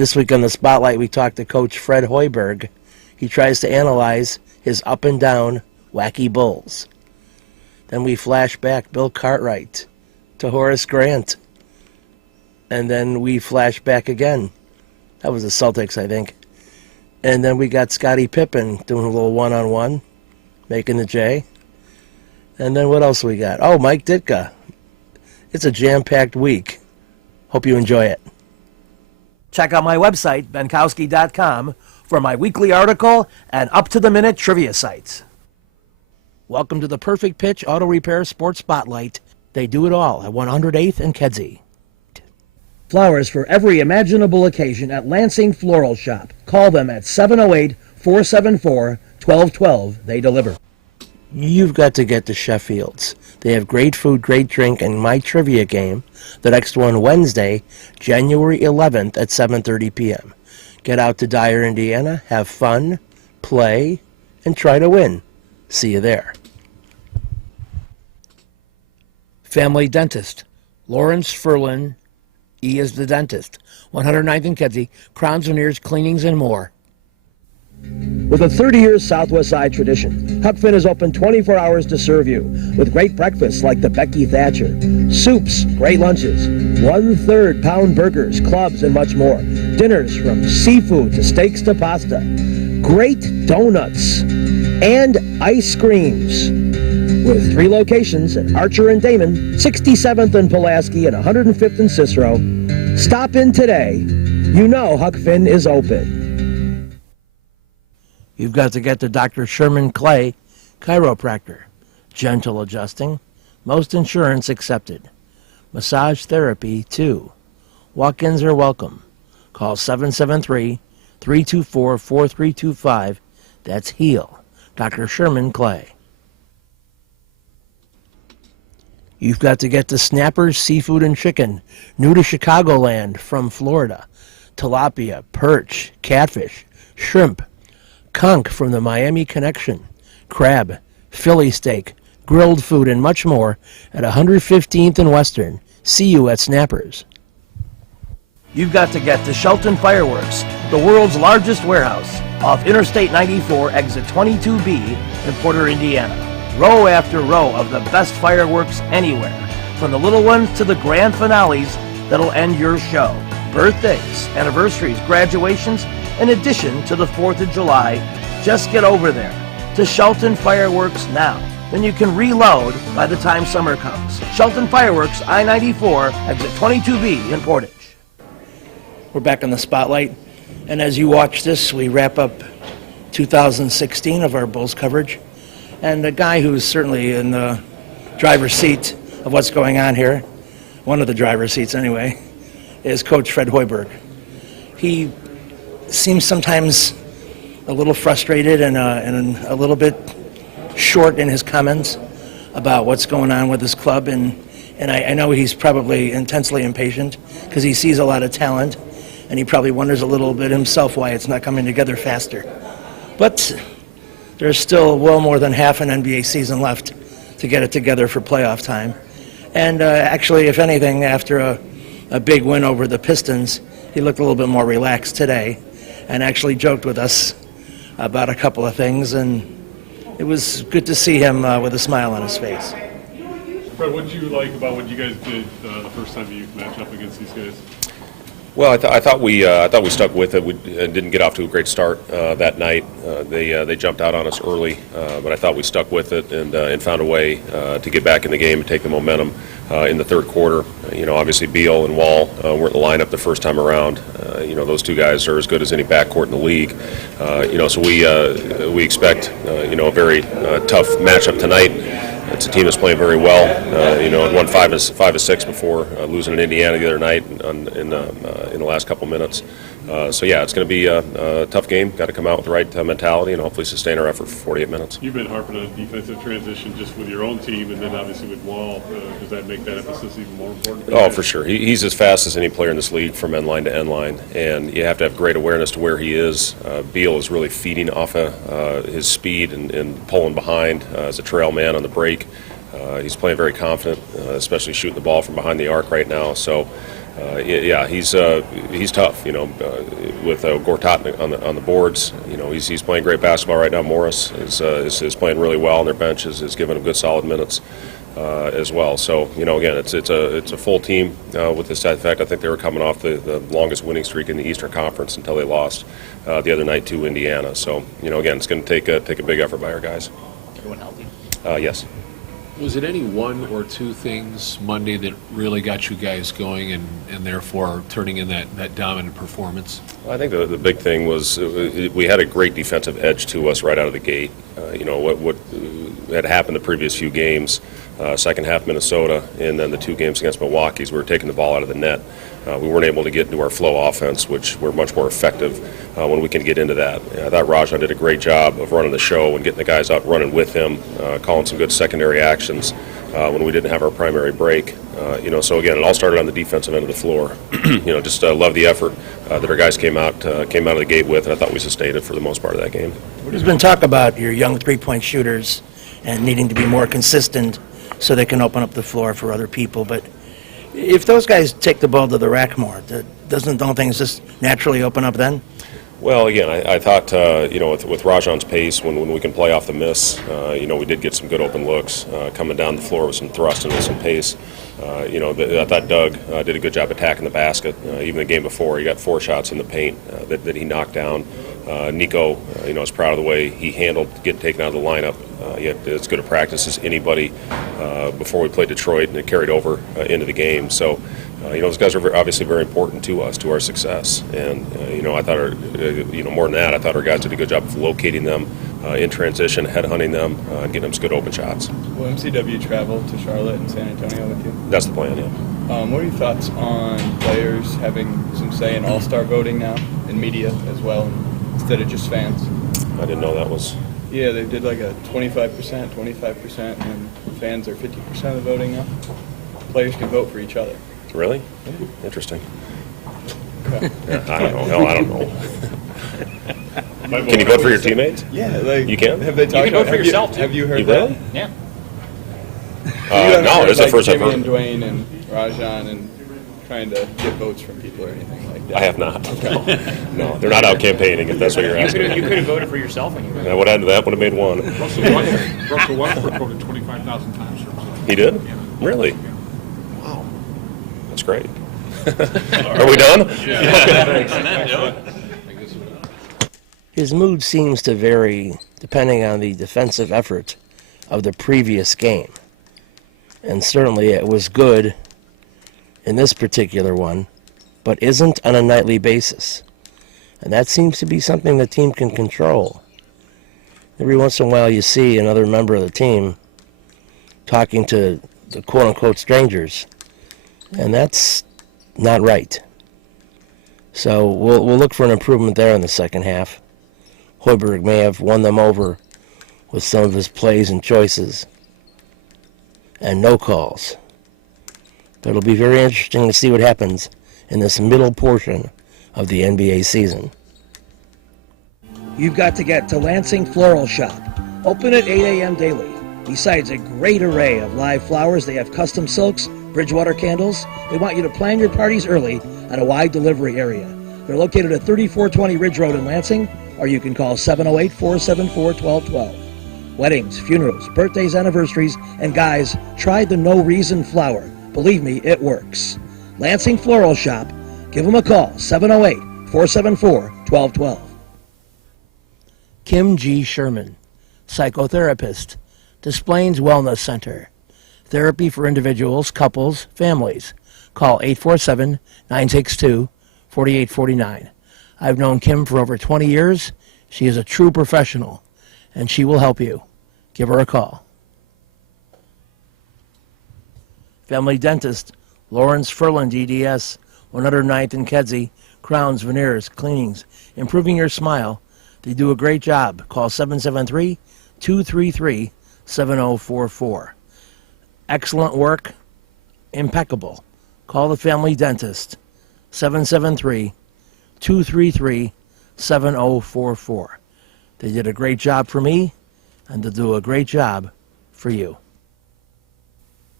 This week on the Spotlight, we talked to Coach Fred Hoiberg. He tries to analyze his up and down wacky Bulls. Then we flash back Bill Cartwright to Horace Grant. And then we flash back again. That was the Celtics, I think. And then we got Scottie Pippen doing a little one-on-one, making the J. And then what else we got? Oh, Mike Ditka. It's a jam-packed week. Hope you enjoy it. Check out my website, benkowski.com, for my weekly article and up-to-the-minute trivia sites. Welcome to the Perfect Pitch Auto Repair Sports Spotlight. They do it all at 108th and Kedzie. Flowers for every imaginable occasion at Lansing Floral Shop. Call them at 708-474-1212. They deliver. You've got to get to Sheffield's. They have great food, great drink, and my trivia game. The next one Wednesday, January 11th at 7:30 p.m. Get out to Dyer, Indiana, have fun, play, and try to win. See you there. Family Dentist. Lawrence Ferlin, E is the dentist. 109th and Kedzie, crowns, veneers, cleanings, and more. With a 30-year Southwest Side tradition, Huck Finn is open 24 hours to serve you with great breakfasts like the Becky Thatcher, soups, great lunches, 1/3 pound burgers, clubs, and much more. Dinners from seafood to steaks to pasta, great donuts, and ice creams. With 3 locations at Archer and Damon, 67th and Pulaski, and 105th and Cicero. Stop in today. You know Huck Finn is open. You've got to get to Dr. Sherman Clay, chiropractor. Gentle adjusting. Most insurance accepted. Massage therapy, too. Walk-ins are welcome. Call 773-324-4325. That's HEAL. Dr. Sherman Clay. You've got to get to Snappers Seafood and Chicken, new to Chicagoland from Florida. Tilapia, perch, catfish, shrimp, conch from the Miami Connection, crab, Philly steak, grilled food, and much more at 115th and Western. See you at Snappers. You've got to get to Shelton Fireworks, the world's largest warehouse, off Interstate 94, exit 22B in Porter, Indiana. Row after row of the best fireworks anywhere, from the little ones to the grand finales that'll end your show. Birthdays, anniversaries, graduations, in addition to the 4th of July. Just get over there to Shelton Fireworks now. Then you can reload by the time summer comes. Shelton Fireworks, I-94, exit 22B in Portage. We're back on the Spotlight, and as you watch this, we wrap up 2016 of our Bulls coverage. And the guy who's certainly in the driver's seat of what's going on here, one of the driver's seats anyway, is Coach Fred Hoiberg. He seems sometimes a little frustrated and a little bit short in his comments about what's going on with his club. And I know he's probably intensely impatient because he sees a lot of talent, and he probably wonders a little bit himself why it's not coming together faster. But there's still well more than half an NBA season left to get it together for playoff time. And actually, if anything, after a big win over the Pistons, he looked a little bit more relaxed today and actually joked with us about a couple of things. And it was good to see him with a smile on his face. Fred, what did you like about what you guys did the first time you matched up against these guys? Well, I thought we stuck with it. We didn't get off to a great start that night. They jumped out on us early, but I thought we stuck with it and found a way to get back in the game and take the momentum in the third quarter. Obviously Beal and Wall weren't in the lineup the first time around. Those two guys are as good as any backcourt in the league. So we expect a very tough matchup tonight. It's a team that's playing very well. It won 5 of 6 before losing in Indiana the other night in the last couple minutes. It's going to be a tough game. Got to come out with the right mentality and hopefully sustain our effort for 48 minutes. You've been harping on defensive transition just with your own team, and then obviously with Wall. Does that make that emphasis even more important? Oh, for sure. He's as fast as any player in this league from end line to end line, and you have to have great awareness to where he is. Beal is really feeding off of his speed and pulling behind as a trail man on the break. He's playing very confident, especially shooting the ball from behind the arc right now. So Yeah, he's tough. With Gortat on the boards, he's playing great basketball right now. Morris is playing really well, and their bench is giving him good solid minutes as well. So again, it's a full team with this side. In fact, I think they were coming off the longest winning streak in the Eastern Conference until they lost the other night to Indiana. So again, it's going to take a big effort by our guys. Everyone healthy? Yes. Was it any one or two things Monday that really got you guys going and therefore turning in that dominant performance? I think the big thing was we had a great defensive edge to us right out of the gate. What had happened the previous few games, second half Minnesota, and then the two games against Milwaukee's, we were taking the ball out of the net. We weren't able to get into our flow offense, which we're much more effective when we can get into that. I thought Rajon did a great job of running the show and getting the guys out running with him, calling some good secondary actions when we didn't have our primary break. So again, it all started on the defensive end of the floor. Just love the effort that our guys came out of the gate with, and I thought we sustained it for the most part of that game. There's been talk about your young three-point shooters and needing to be more consistent so they can open up the floor for other people. But if those guys take the ball to the rack more, don't things just naturally open up then? Well, again, I thought, with Rajon's pace, when we can play off the miss, we did get some good open looks coming down the floor with some thrust and with some pace. I thought Doug did a good job attacking the basket. Even the game before, he got 4 shots in the paint that he knocked down. Nico, is proud of the way he handled getting taken out of the lineup. He had as good a practice as anybody before we played Detroit, and it carried over into the game. So, those guys are obviously very important to us, to our success. And, I thought, more than that, I thought our guys did a good job of locating them in transition, headhunting them, and getting them some good open shots. Will MCW travel to Charlotte and San Antonio with you? That's the plan, yeah. What are your thoughts on players having some say in all-star voting now, in media as well, instead of just fans? I didn't know that was... Yeah, they did like a 25%, and then fans are 50% of the voting now. Players can vote for each other. Really? Interesting. Okay. Yeah, I don't know. Hell, I don't know. Can you vote for your teammates? Yeah, You can? Have they talked can vote about, for yourself, too. Have you heard You that? really? Yeah. No, this is the first I've Jimmy heard. and Dwayne and Rajon and trying to get votes from people or anything like that. I have not. No, they're not out campaigning, if that's what you're asking. You could have voted for yourself and you would have. That would have made one. Russell Westbrook voted 25,000 times for himself. He did? Really? Wow. That's great. Are we done? His mood seems to vary depending on the defensive effort of the previous game. And certainly it was good in this particular one, but isn't on a nightly basis. And that seems to be something the team can control. Every once in a while you see another member of the team talking to the quote-unquote strangers, and that's not right. So we'll look for an improvement there in the second half. Hoiberg may have won them over with some of his plays and choices and no calls. But it'll be very interesting to see what happens in this middle portion of the NBA season. You've got to get to Lansing Floral Shop. Open at 8 a.m. daily. Besides a great array of live flowers, they have custom silks, Bridgewater candles. They want you to plan your parties early on a wide delivery area. They're located at 3420 Ridge Road in Lansing, or you can call 708-474-1212. Weddings, funerals, birthdays, anniversaries, and guys, try the No Reason flower. Believe me, it works. Lansing Floral Shop. Give them a call, 708-474-1212. Kim G. Sherman, psychotherapist, Des Plaines Wellness Center. Therapy for individuals, couples, families. Call 847-962-4849. I've known Kim for over 20 years. She is a true professional, and she will help you. Give her a call. Family Dentist, Lawrence Furland, EDS, 109th and Kedzie, crowns, veneers, cleanings, improving your smile. They do a great job. Call 773-233-7044. Excellent work, impeccable. Call the Family Dentist, 773-233-7044. They did a great job for me, and they'll do a great job for you.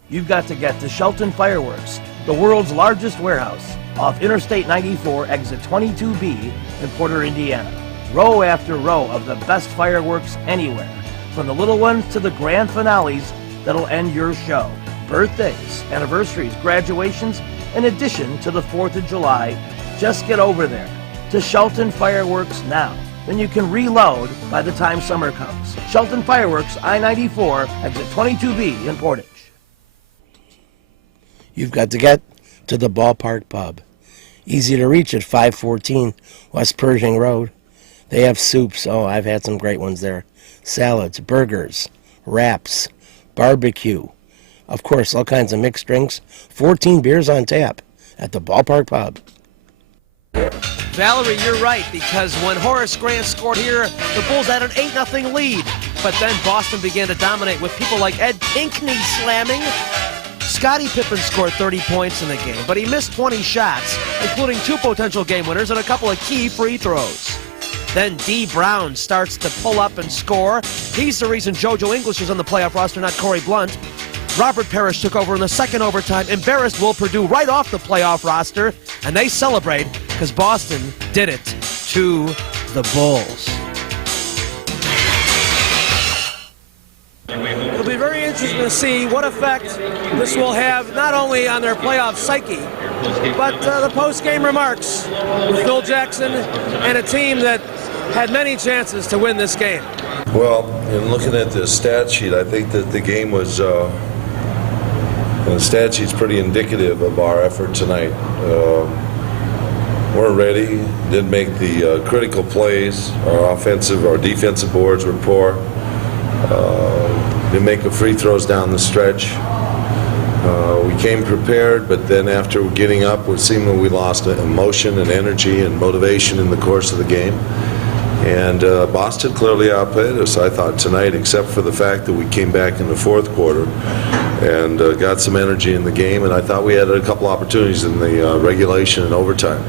You've got to get to Shelton Fireworks, the world's largest warehouse, off Interstate 94, exit 22B in Porter, Indiana. Row after row of the best fireworks anywhere, from the little ones to the grand finales that'll end your show. Birthdays, anniversaries, graduations, in addition to the 4th of July. Just get over there to Shelton Fireworks now. Then you can reload by the time summer comes. Shelton Fireworks, I-94, exit 22B in Portage. You've got to get to the Ballpark Pub. Easy to reach at 514 West Pershing Road. They have soups. Oh, I've had some great ones there. Salads, burgers, wraps, barbecue. Of course, all kinds of mixed drinks. 14 beers on tap at the Ballpark Pub. Valerie, you're right, because when Horace Grant scored here, the Bulls had an 8-0 lead. But then Boston began to dominate with people like Ed Pinckney slamming. Scottie Pippen scored 30 points in the game, but he missed 20 shots, including 2 potential game winners and a couple of key free throws. Then D. Brown starts to pull up and score. He's the reason JoJo English is on the playoff roster, not Corey Blunt. Robert Parrish took over in the second overtime, embarrassed Will Perdue right off the playoff roster, and they celebrate because Boston did it to the Bulls. It'll be very interesting to see what effect this will have not only on their playoff psyche, but the post-game remarks with Phil Jackson and a team that had many chances to win this game. Well, in looking at the stat sheet, I think that the game was, the stat sheet's pretty indicative of our effort tonight. Weren't ready, didn't make the critical plays. Our defensive boards were poor. Didn't make the free throws down the stretch. We came prepared, but then after getting up, it seemed that we lost emotion and energy and motivation in the course of the game. And Boston clearly outplayed us, I thought, tonight, except for the fact that we came back in the fourth quarter and got some energy in the game, and I thought we had a couple opportunities in the regulation and overtime.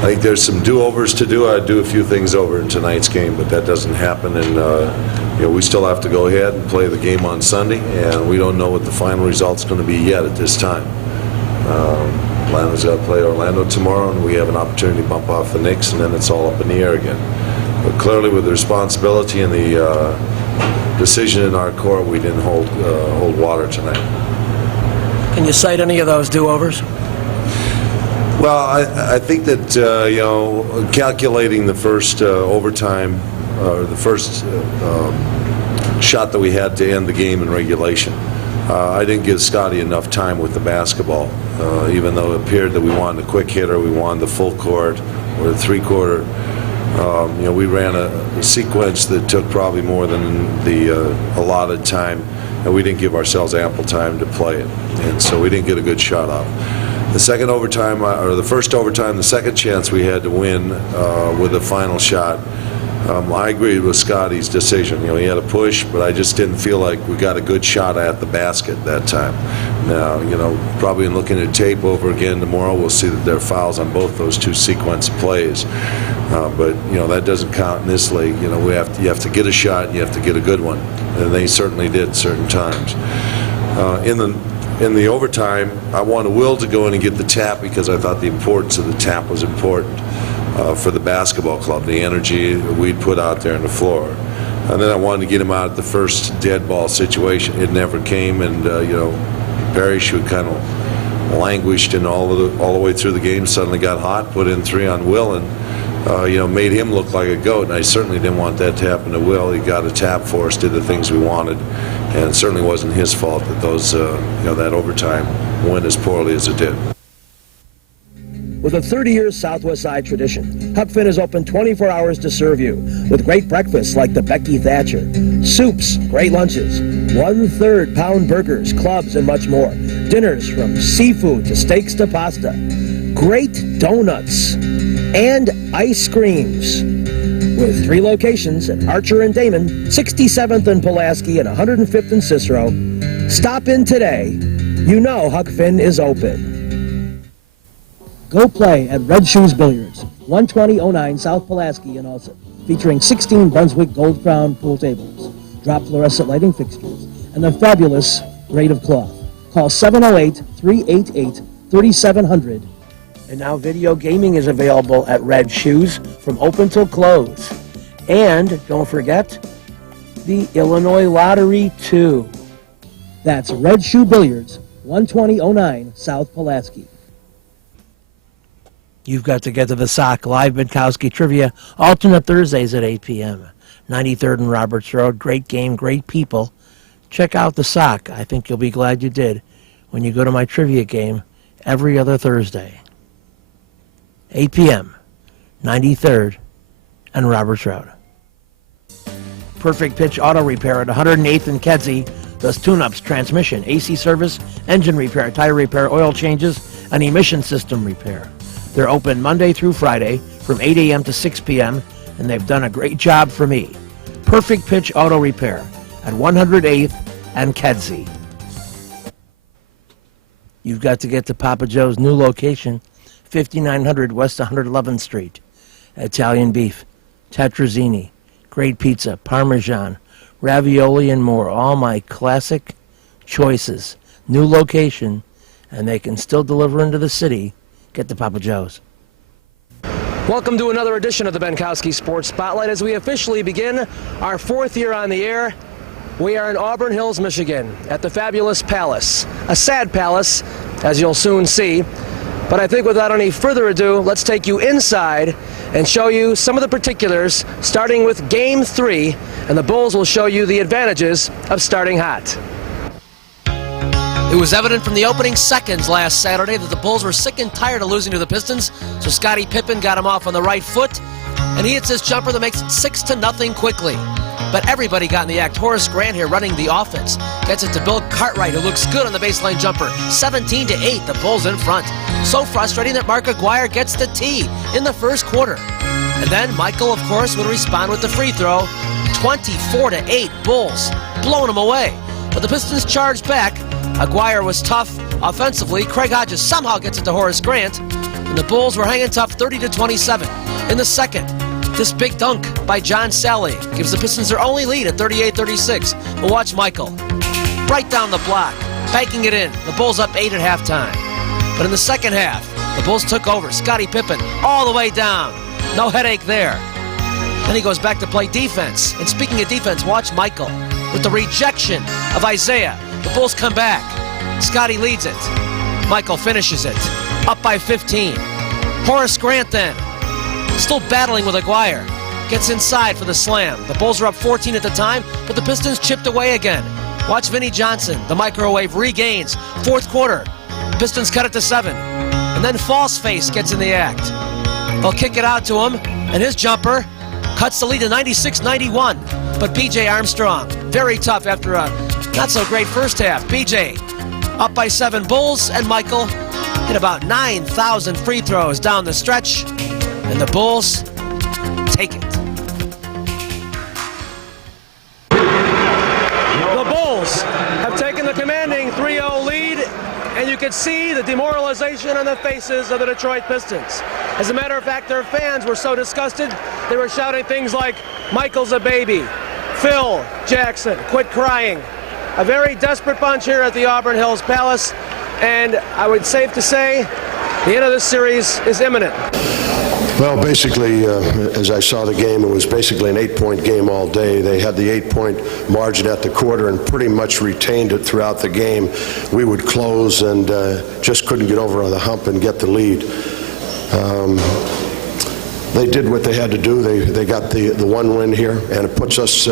I think there's some do-overs to do. I'd do a few things over in tonight's game, but that doesn't happen, and we still have to go ahead and play the game on Sunday, and we don't know what the final result's going to be yet at this time. Atlanta's got to play Orlando tomorrow, and we have an opportunity to bump off the Knicks, and then it's all up in the air again. But clearly, with the responsibility and the decision in our court, we didn't hold water tonight. Can you cite any of those do-overs? Well, I think that calculating the first overtime, or the first shot that we had to end the game in regulation, I didn't give Scottie enough time with the basketball. Even though it appeared that we wanted a quick hitter, we wanted the full court or the three-quarter. We ran a sequence that took probably more than the allotted time, and we didn't give ourselves ample time to play it, and so we didn't get a good shot off. The second overtime, or the first overtime, the second chance we had to win with the final shot, I agreed with Scottie's decision. He had a push, but I just didn't feel like we got a good shot at the basket that time. Now, probably in looking at tape over again tomorrow, we'll see that there are fouls on both those two sequence plays. But that doesn't count in this league. You have to get a shot, and you have to get a good one, and they certainly did certain times. In the overtime, I wanted Will to go in and get the tap because I thought the importance of the tap was important for the basketball club, the energy we'd put out there on the floor. And then I wanted to get him out at the first dead ball situation. It never came, and Parrish, who kind of languished in all the way through the game, suddenly got hot, put in 3 on Will, and made him look like a goat. And I certainly didn't want that to happen to Will. He got a tap for us, did the things we wanted, and it certainly wasn't his fault that that overtime went as poorly as it did. With a 30-year Southwest Side tradition, Huck Finn is open 24 hours to serve you with great breakfasts like the Becky Thatcher, soups, great lunches, 1/3 pound burgers, clubs, and much more. Dinners from seafood to steaks to pasta, great donuts, and ice creams. With 3 locations at Archer and Damon, 67th and Pulaski, and 105th and Cicero. Stop in today. Huck Finn is open. Go play at Red Shoes Billiards, 12009 South Pulaski in Ulsan, featuring 16 Brunswick Gold Crown pool tables, drop fluorescent lighting fixtures, and the fabulous rate of cloth. Call 708-388-3700. And now video gaming is available at Red Shoes from open till close. And don't forget the Illinois Lottery, too. That's Red Shoe Billiards, 12009 South Pulaski. You've got to get to the Sock Live Binkowski Trivia, alternate Thursdays at 8 p.m. 93rd and Roberts Road. Great game, great people. Check out the Sock. I think you'll be glad you did when you go to my trivia game every other Thursday. 8 p.m., 93rd and Roberts Road. Perfect Pitch Auto Repair at 108th and Kedzie does tune-ups, transmission, AC service, engine repair, tire repair, oil changes, and emission system repair. They're open Monday through Friday from 8 a.m. to 6 p.m., and they've done a great job for me. Perfect Pitch Auto Repair at 108th and Kedzie. You've got to get to Papa Joe's new location, 5900 West 111th Street. Italian beef, tetrazzini, great pizza, Parmesan, ravioli, and more. All my classic choices. New location, and they can still deliver into the city. Get to Papa Joe's. Welcome to another edition of the Binkowski Sports Spotlight as we officially begin our fourth year on the air. We are in Auburn Hills, Michigan, at the Fabulous Palace. A sad palace, as you'll soon see. But I think without any further ado, let's take you inside and show you some of the particulars, starting with Game 3, and the Bulls will show you the advantages of starting hot. It was evident from the opening seconds last Saturday that the Bulls were sick and tired of losing to the Pistons, so Scottie Pippen got him off on the right foot, and he hits his jumper that makes it 6-0 quickly. But everybody got in the act. Horace Grant here running the offense. Gets it to Bill Cartwright, who looks good on the baseline jumper. 17-8, the Bulls in front. So frustrating that Mark Aguirre gets the tee in the first quarter. And then Michael, of course, would respond with the free throw. 24-8, Bulls blowing them away. But the Pistons charged back. Aguirre was tough offensively. Craig Hodges somehow gets it to Horace Grant. And the Bulls were hanging tough 30-27. In the second, this big dunk by John Sally gives the Pistons their only lead at 38-36. But watch Michael. Right down the block, banking it in. The Bulls up 8 at halftime. But in the second half, the Bulls took over. Scottie Pippen all the way down. No headache there. Then he goes back to play defense. And speaking of defense, watch Michael with the rejection of Isaiah. The Bulls come back. Scottie leads it. Michael finishes it. Up by 15. Horace Grant then, still battling with Aguirre, gets inside for the slam. The Bulls are up 14 at the time, but the Pistons chipped away again. Watch Vinnie Johnson. The microwave regains. Fourth quarter. Pistons cut it to 7. And then False Face gets in the act. They'll kick it out to him, and his jumper cuts the lead to 96-91. But B.J. Armstrong, very tough after a not-so-great first half. B.J. up by 7. Bulls and Michael hit about 9,000 free throws down the stretch, and the Bulls take it. The Bulls have taken the commanding 3-0 lead, and you can see the demoralization on the faces of the Detroit Pistons. As a matter of fact, their fans were so disgusted, they were shouting things like, "Michael's a baby," "Phil Jackson, quit crying." A very desperate bunch here at the Auburn Hills Palace, and I would safe to say the end of this series is imminent. Well, basically, as I saw the game, it was basically an 8-point game all day. They had the 8-point margin at the quarter and pretty much retained it throughout the game. We would close and just couldn't get over the hump and get the lead. They did what they had to do. They got the one win here, and it puts us,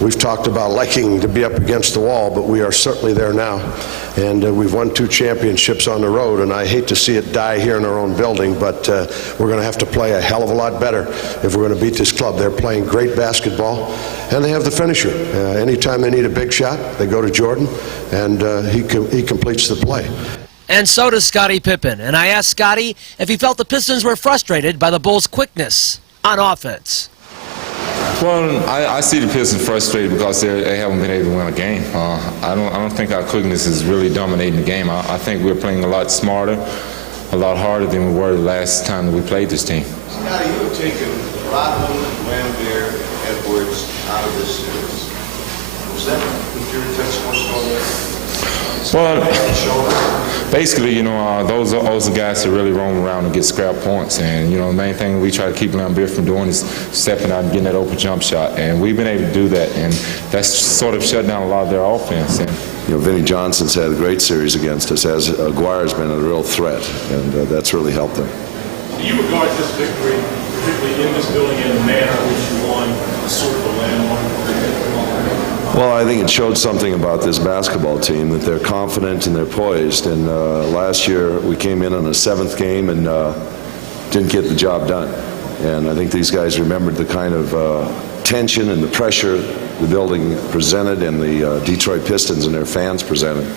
we've talked about liking to be up against the wall, but we are certainly there now. And we've won 2 championships on the road, and I hate to see it die here in our own building, but we're going to have to play a hell of a lot better if we're going to beat this club. They're playing great basketball, and they have the finisher. Anytime they need a big shot, they go to Jordan, and he completes the play. And so does Scottie Pippen. And I asked Scottie if he felt the Pistons were frustrated by the Bulls' quickness on offense. Well, I see the Pistons frustrated because they haven't been able to win a game. I don't think our quickness is really dominating the game. I think we're playing a lot smarter, a lot harder than we were the last time that we played this team. Scottie, you have taken Rodman, Laimbeer, Edwards out of this series. Was that Well, basically, those are the guys that really roam around and get scrap points. And, the main thing we try to keep Lambert from doing is stepping out and getting that open jump shot. And we've been able to do that. And that's sort of shut down a lot of their offense. And, Vinnie Johnson's had a great series against us, as Aguirre's been a real threat, and that's really helped them. Do you regard this victory, particularly in this building and the manner in which you won, as sort of a landmark? Well, I think it showed something about this basketball team, that they're confident and they're poised. And last year we came in on a 7th game and didn't get the job done. And I think these guys remembered the kind of tension and the pressure the building presented and the Detroit Pistons and their fans presented.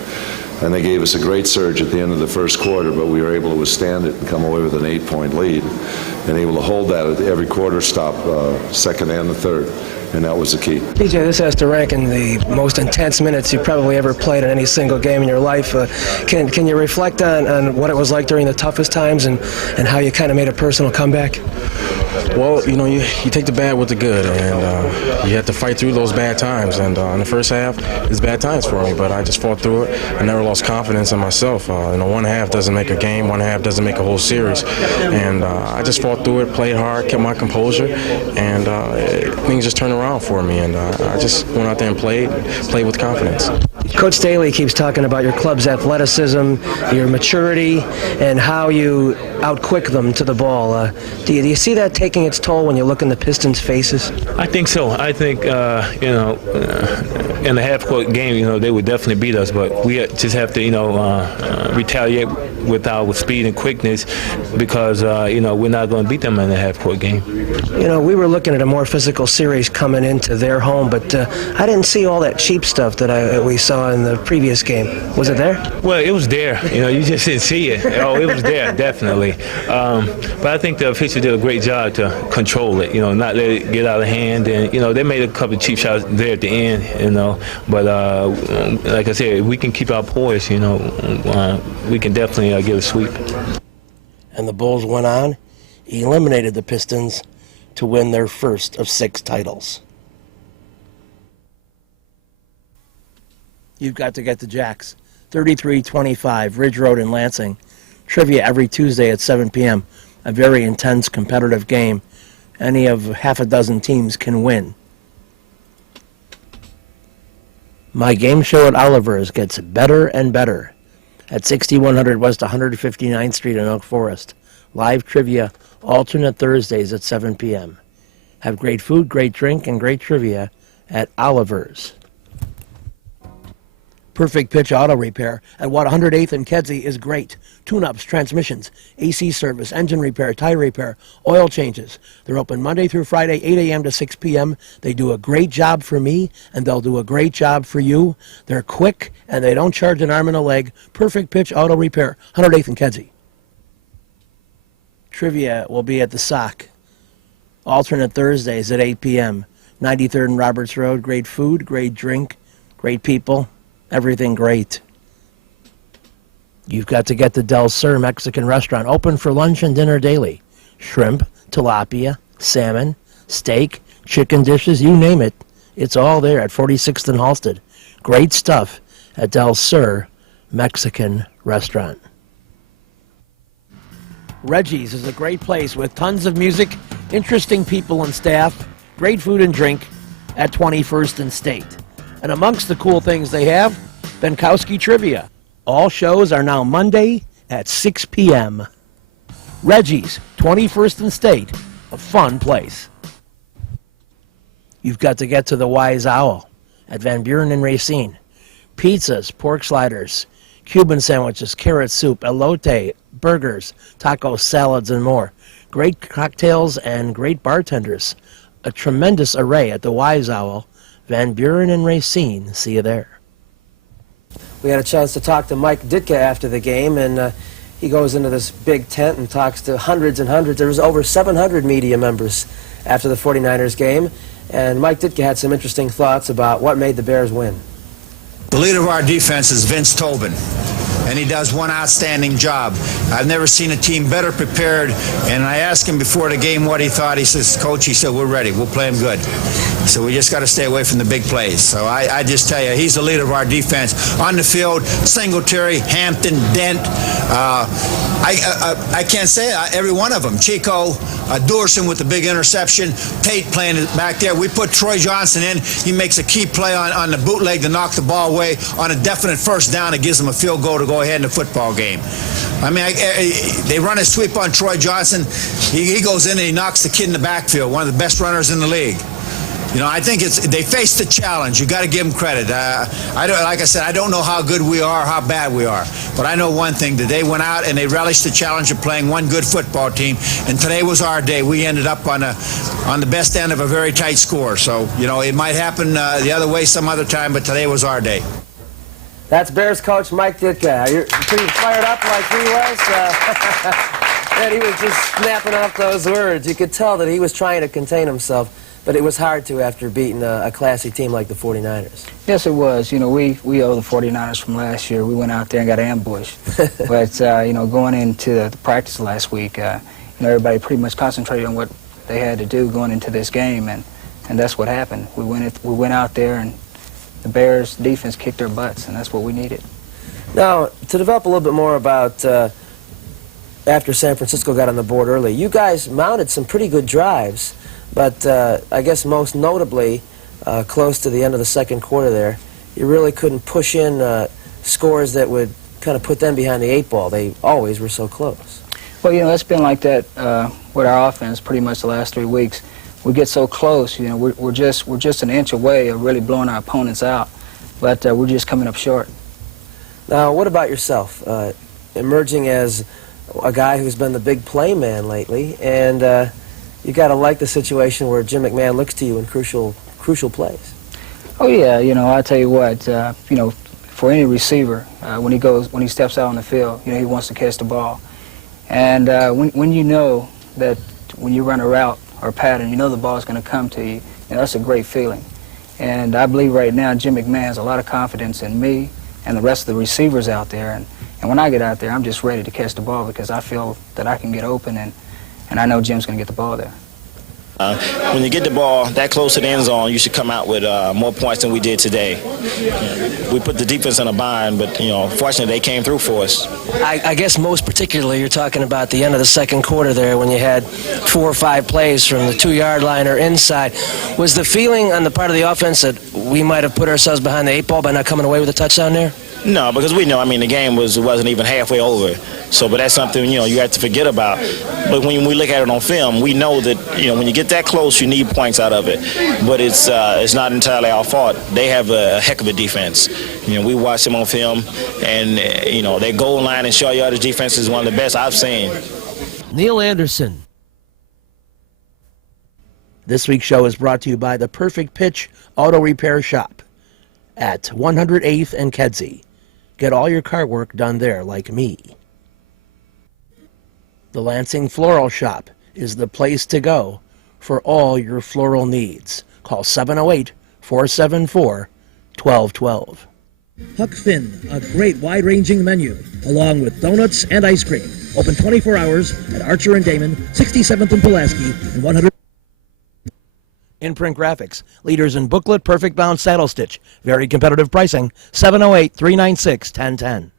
And they gave us a great surge at the end of the first quarter, but we were able to withstand it and come away with an 8-point lead and able to hold that at every quarter stop, second and the third. And that was the key. PJ, this has to rank in the most intense minutes you've probably ever played in any single game in your life. Can you reflect on what it was like during the toughest times and how you kind of made a personal comeback? Well, you take the bad with the good, and you have to fight through those bad times. And in the first half, it's bad times for me, but I just fought through it. I never lost confidence in myself. One half doesn't make a game, one half doesn't make a whole series. And I just fought through it, played hard, kept my composure, and things just turned around for me. And I just went out there and played with confidence. Coach Staley keeps talking about your club's athleticism, your maturity, and how you outquick them to the ball. Do you see that taking its toll when you look in the Pistons' faces? I think so. I think, in the half-court game, they would definitely beat us, but we just have to, retaliate with our speed and quickness because, we're not going to beat them in the half-court game. We were looking at a more physical series coming into their home, but I didn't see all that cheap stuff that we saw in the previous game. Was it there? Well, it was there. You just didn't see it. Oh, it was there, definitely. But I think the officials did a great job to control it, not let it get out of hand. And, they made a couple of cheap shots there at the end, But like I said, if we can keep our poise, we can definitely get a sweep. And the Bulls went on, eliminated the Pistons to win their first of 6 titles. You've got to get the Jacks. 3325 Ridge Road in Lansing. Trivia every Tuesday at 7 p.m. A very intense competitive game. Any of half a dozen teams can win. My game show at Oliver's gets better and better. At 6100 West 159th Street in Oak Forest. Live trivia alternate Thursdays at 7 p.m. Have great food, great drink, and great trivia at Oliver's. Perfect Pitch Auto Repair at 108th and Kedzie is great. Tune-ups, transmissions, AC service, engine repair, tire repair, oil changes. They're open Monday through Friday, 8 a.m. to 6 p.m. They do a great job for me, and they'll do a great job for you. They're quick, and they don't charge an arm and a leg. Perfect Pitch Auto Repair, 108th and Kedzie. Trivia will be at the Sock. Alternate Thursdays at 8 p.m. 93rd and Roberts Road. Great food, great drink, great people. Everything great. You've got to get to Del Sur Mexican Restaurant, open for lunch and dinner daily. Shrimp, tilapia, salmon, steak, chicken dishes, you name it. It's all there at 46th and Halsted. Great stuff at Del Sur Mexican Restaurant. Reggie's is a great place with tons of music, interesting people and staff, great food and drink at 21st and State. And amongst the cool things they have, Benkowski Trivia. All shows are now Monday at 6 p.m. Reggie's, 21st and State, a fun place. You've got to get to the Wise Owl at Van Buren and Racine. Pizzas, pork sliders, Cuban sandwiches, carrot soup, elote, burgers, tacos, salads, and more. Great cocktails and great bartenders. A tremendous array at the Wise Owl, Van Buren and Racine. See you there. We had a chance to talk to Mike Ditka after the game, and he goes into this big tent and talks to hundreds and hundreds. There was over 700 media members after the 49ers game, and Mike Ditka had some interesting thoughts about what made the Bears win. The leader of our defense is Vince Tobin. and he does one outstanding job. I've never seen a team better prepared, and I asked him before the game what he thought. He says, Coach, he said, we're ready. We'll play him good. So we just got to stay away from the big plays. So I just tell you, he's the leader of our defense. On the field, Singletary, Hampton, Dent. I can't say every one of them. Chico, Dorson with the big interception, Tate playing it back there. We put Troy Johnson in. He makes a key play on the bootleg to knock the ball away. On a definite first down, it gives them a field goal to go ahead in the football game. I mean, they run a sweep on Troy Johnson. He goes in and he knocks the kid in the backfield, one of the best runners in the league. You know, I think they faced the challenge. You got to give them credit. Like I said, I don't know how good we are, how bad we are, but I know one thing: that they went out and they relished the challenge of playing one good football team. And today was our day. We ended up on the best end of a very tight score. So you know, it might happen the other way some other time, but today was our day. That's Bears coach Mike Ditka. You're pretty fired up like he was. And he was just snapping off those words. You could tell that he was trying to contain himself. But it was hard to after beating a classy team like the 49ers. Yes, it was. You know, we owe the 49ers from last year. We went out there and got ambushed. But, you know, going into the practice last week, you know, everybody pretty much concentrated on what they had to do going into this game, and that's what happened. We went out there, and the Bears' defense kicked their butts, and that's what we needed. Now, to develop a little bit more about after San Francisco got on the board early, you guys mounted some pretty good drives. But I guess most notably, close to the end of the second quarter there, you really couldn't push in scores that would kind of put them behind the eight ball. They always were so close. Well, you know, it's been like that with our offense pretty much the last 3 weeks. We get so close, you know, we're just an inch away of really blowing our opponents out, but we're just coming up short. Now, what about yourself? Emerging as a guy who's been the big play man lately, and you got to like the situation where Jim McMahon looks to you in crucial plays. Oh yeah, you know, I tell you what, you know, for any receiver, when he steps out on the field, you know, he wants to catch the ball, and when you know that when you run a route or a pattern, you know the ball is going to come to you, you know, that's a great feeling. And I believe right now Jim McMahon has a lot of confidence in me and the rest of the receivers out there, and when I get out there, I'm just ready to catch the ball because I feel that I can get open, and I know Jim's going to get the ball there. When you get the ball that close to the end zone, you should come out with more points than we did today. We put the defense in a bind, but, you know, fortunately they came through for us. I guess most particularly you're talking about the end of the second quarter there when you had 4 or 5 plays from the 2-yard line or inside. Was the feeling on the part of the offense that we might have put ourselves behind the 8 ball by not coming away with a touchdown there? No, because we know, I mean, the game wasn't even halfway over. So, but that's something, you know, you have to forget about. But when we look at it on film, we know that, you know, when you get that close, you need points out of it. But it's not entirely our fault. They have a heck of a defense. You know, we watch them on film, and, you know, their goal line and short yardage defense is one of the best I've seen. Neil Anderson. This week's show is brought to you by the Perfect Pitch Auto Repair Shop at 108th and Kedzie. Get all your car work done there, like me. The Lansing Floral Shop is the place to go for all your floral needs. Call 708-474-1212. Huck Finn, a great wide-ranging menu, along with donuts and ice cream. Open 24 hours at Archer and Damon, 67th and Pulaski, and 100. Imprint Graphics, leaders in booklet, perfect bound saddle stitch. Very competitive pricing, 708-396-1010.